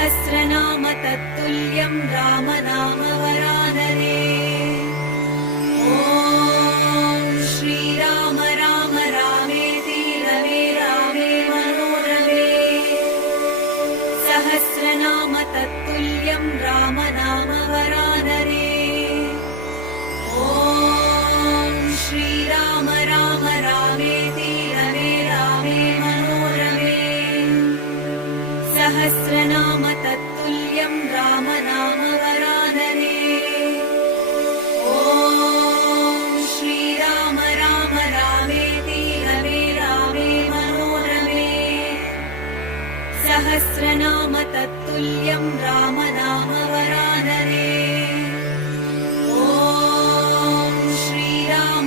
सहस्रनाम तत्तुल्यं रामनाम वरानने। ॐ श्रीराम राम रामेति रमे रामे मनोरमे। सहस्रनाम तत्तुल्यं रामनाम वरानने। ॐ श्रीराम राम रामेति रमे रामे मनोरमे। सहस्रनाम तत्तुल्यं रामनाम वरानने। ॐ श्रीराम राम रामेति रमे रामे मनोरमे। सहस्रनाम तत्तुल्यं रामनाम